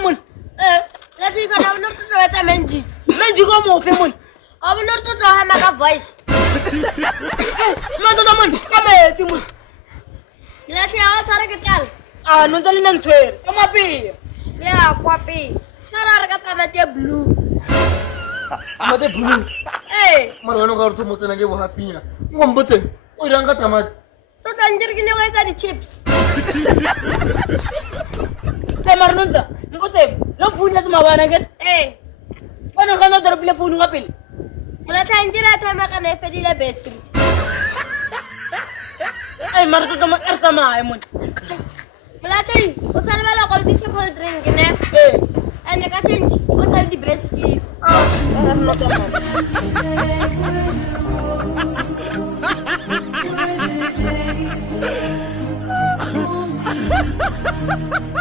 mon. La fille qu'on a un autre travail à Menji. Menji comme on fait mon. On a un autre travail à ma voice. Maintenant mon, comment tu mon? La fille a un travail à Cal. Ah, non t'allais n'en tuer. Comment payer? Ya, quoi payer? Ça a regardé ma blue. Mate blue. Marwano kartu motenage wa hapinya. Ngombote. Oiranga tamat. Tu tanjir gini kau tadi chips. Marnunza, ngotem. Lo punya sama wana kan? Wana kana daro bile funu ngapil. Mula tanjir atau makan apa di la bedroom. Martu sama sama mon. Mula tadi, usah malah kalau bisa cold drink gini. Ane change, usah di breski. Ha ha ha!